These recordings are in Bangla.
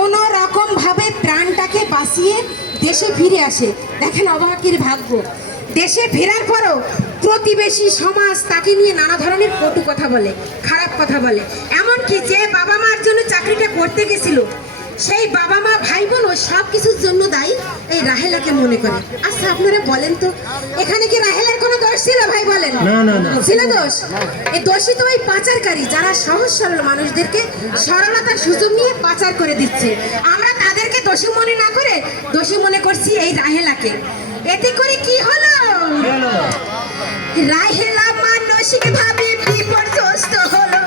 কোনো রকম ভাবে প্রাণটাকে বাঁচিয়ে দেশে ফিরে আসে। দেখেন অবাকের ভাগ্য। দেশে ফেরার পরও প্রতিবেশী সমাজ তাকে নিয়ে নানা ধরনের কটু কথা বলে, খারাপ কথা বলে। এমনকি যে বাবা মার জন্য চাকরিটা করতে গেছিল, সেই বাবা মা ভাই বোনও সব কিছুর জন্য দায়ী এই রাহেলাকে মনে করে। আচ্ছা আপনারা বলেন তো, এখানে কি রাহেলার কোনো দোষ ছিল ভাই বলেন না, না, না। ছিল দোষ? তো পাচারকারী যারা সহজ সরল মানুষদেরকে সরলতার সুযোগ নিয়ে পাচার করে দিচ্ছে। আমরা তাদেরকে দোষী মনে না করে দোষী মনে করছি এই রাহেলাকে। এতে করে কি হলো? রাহেলা মানসিক ভাবে বিপর্যস্ত হলো।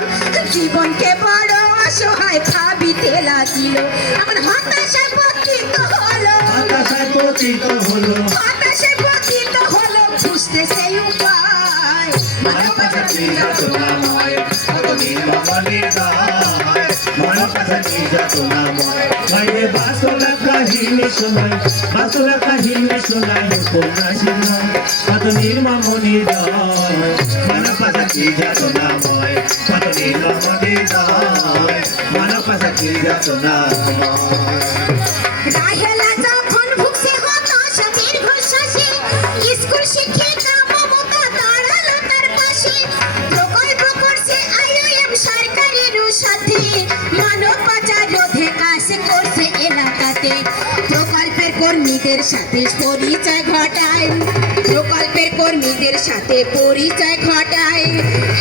জীবনকে বড় অসহায় ভাবিতে লাগিল আমার হতাশায় পতিত হলো। হতাশায় পতিত হলো। বাসনা কাহিনী শোনায়, বাসনা কাহিনী শোনায় উপন্যাসী নয়। কত নির্মম নির্দয়, মানবতার নির্যাতনাময়, কত নির্মম নির্দয়। মানবতার নির্যাতনাময়। রাহেলা মানব পাচার রোধে কাজ করছে এলাকাতে। প্রকল্পের কর্মীদের সাথে পরিচয় ঘটায়। প্রকল্পের কর্মীদের সাথে পরিচয় ঘটায়।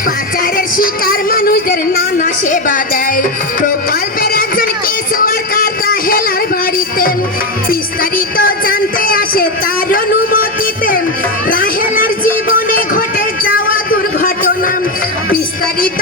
পাচারের শিকার মানুষদের নানা সেবা দেয়। প্রকল্পের একজন কেস হেলার বাড়িতে। বিস্তারিত জানতে আসে তার অনুমতিতে। রাহেলার জীবনে ঘটে যাওয়া দুর্ঘটনা। বিস্তারিত